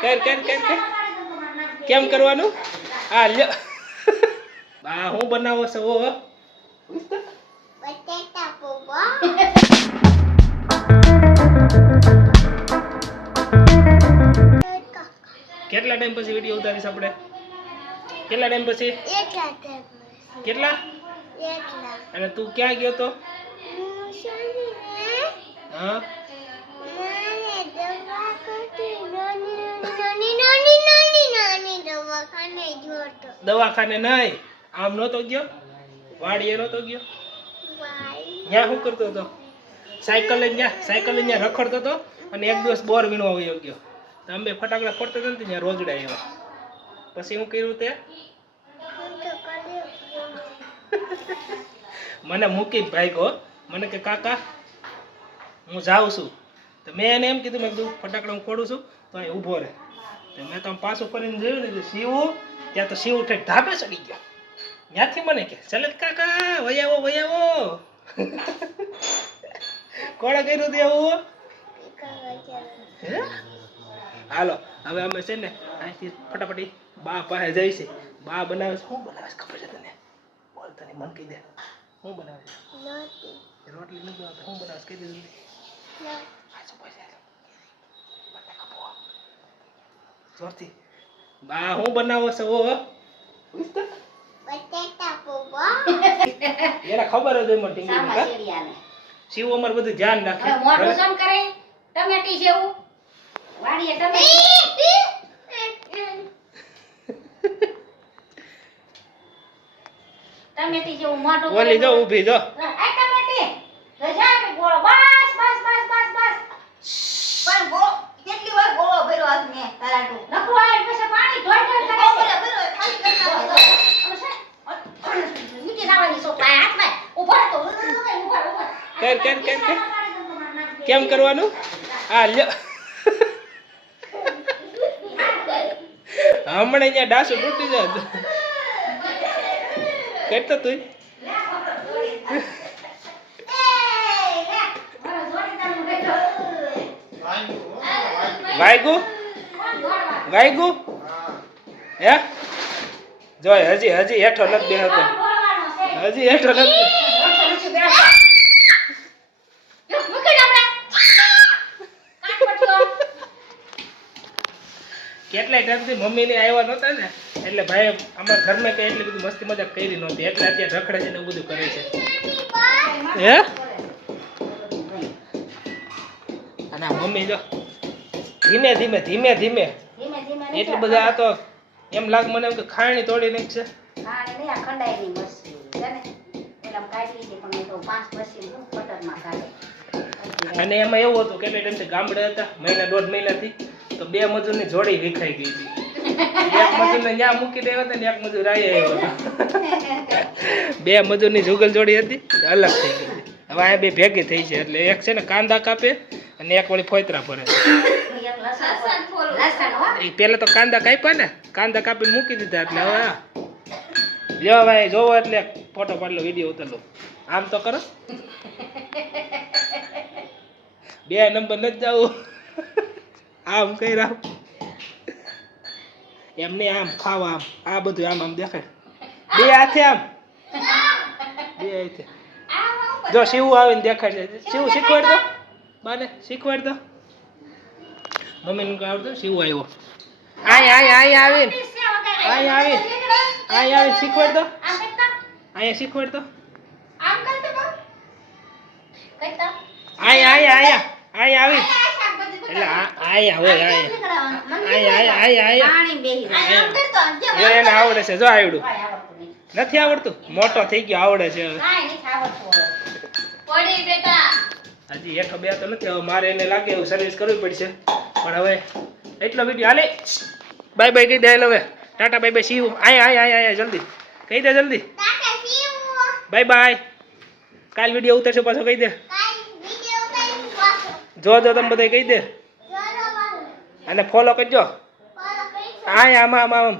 કર કર કર કર કેમ કરવાનું આ લ્યો બા હું બનાવો છો ઓ બટેટા પૌવા કેટલા ટાઈમ પછી વિડિયો ઉતારીશ આપણે કેટલા ટાઈમ પછી કેટલા અને તું ક્યાં ગયો તો હા દવાખાને નહીં આમ નહોતો ગયો વાડીએ નહોતો ગયો ત્યાં શું કરતો હતો સાયકલ લઈને રખડતો હતો અને એક દિવસ બોર વીણવા વયો ગયો તો અમે ફટાકડા ફોડતા હતા ને ત્યાં રોજડા એવા પછી હું કર્યું તે મને મૂકી ભાગ્યો મને કે કાકા હું જાઉં છું તો મેં એને એમ કીધું મેં કીધું ફટાકડા હું ફોડું છું તો અહીં ઊભો રહે તો મેં તો પાછું ફરીને જોયું ને શિવ ત્યાં તો શિવ ઉઠે ઢાબે ચડી ગયો ત્યાંથી મને કે ચલે કાકા વયાવો કોણે કર્યું હતું એવું હાલો હવે અમે છે ને અહીંથી ફટાફટી બા પાસે જઈ છે બા બનાવે છે શું બનાવે છે ખબર છે તને બોલ તને મન કહી દે શું બનાવે છે રોટલી નથી બનાવતા શું બનાવે છે કહી દે જોરથી બા હું બનાવો છો ઓ બટેટા પૌવા એને ખબર જ હોય મને ટીંગી શિવ અમાર બધું ધ્યાન રાખે મોઢું સમ કરે ટમેટી જેવું વાડીએ ટમેટી ટમેટી જેવું મોઢું ઓલી જો ઊભી જો આ ટમેટી રજા કે ગોળો બસ પણ ગો કેટલી વાર ગોળો ભર્યો આજ મે તારાટુ નકરું આવે પછી પાણી ઢોળ કરે ભર્યો ખાલી કરી નાખો નીચે લાવવાની સોપા હાથમાં ઉભા તો ઉભા કર કેમ કરવાનું આ લ્યો હમણાં અહીંયા ડાસુ તૂટી જાય કરતો તું વાયગુ હે જોય હજી હેઠો નથી બેહતો હજી હેઠો નથી કેટલાય ટાઈમથી મમ્મીને આવ્યા નહોતા ને એટલે ભાઈ અમારા ઘરમાં કઈ એટલી બધી મસ્તી મજાક કરી નહોતી એટલે અત્યારે રખડે છે ને એવું બધું કરે છે હે અને મમ્મી જો ધીમે ધીમે એટલું બધા આ તો એમ લાગે મને એમ કે ખાણી તોડી નાખશે અને એમાં એવું હતું કેટલા ટાઈમથી ગામડે હતા દોઢ મહિનાથી તો બે મજૂરની જોડી વિખાઈ ગઈ હતી એક મજૂરને ત્યાં મૂકી દેવા હતા ને એક મજૂર આવ્યો હતો બે મજૂરની જુગલ જોડી હતી અલગ થઈ ગઈ હવે આ બે ભેગી થઈ છે એટલે એક છે ને કાંદા કાપે અને એક વળી ફોતરા ભરે એ પેલા તો કાંદા કાપ્યા ને કાંદા કાપીને મૂકી દીધા એટલે હવે લ્યો ભાઈ જોવો એટલે ફોટો પાડલો વિડીયો ઉતારલો આમ તો કરો બે નંબર નથી જવું આમ કઈ રાવ એમ નહીં આમ ખાવા આમ આ બધું આમ દેખાય બે હાથે આમ બે હાથે જો શિવ આવીને દેખાય છે શિવ શીખવાડ દો બાને શીખવાડ દો મમ્મીને આવડતું શિવ આવ્યો આવીને શીખવાડ દો અહીંયા શીખવાડ દો આવી એટલે આયા હોય એને આવડે છે જો આવડું નથી આવડતું મોટો થઈ ગયો આવડે છે હજી હેઠો બે તો નથી હવે મારે એને લાગે એવું સર્વિસ કરવી પડશે પણ હવે એટલો વિડીયો હાલે બાય બાય કહી દે હવે ટાટા બાય બાય શિવ આયા જલ્દી કહી દે જલ્દી બાય બાય કાલ વિડીયો ઉતરશે પાછો કહી દે જો તમે બધા કહી દે અને ફોલો કરજો આમાં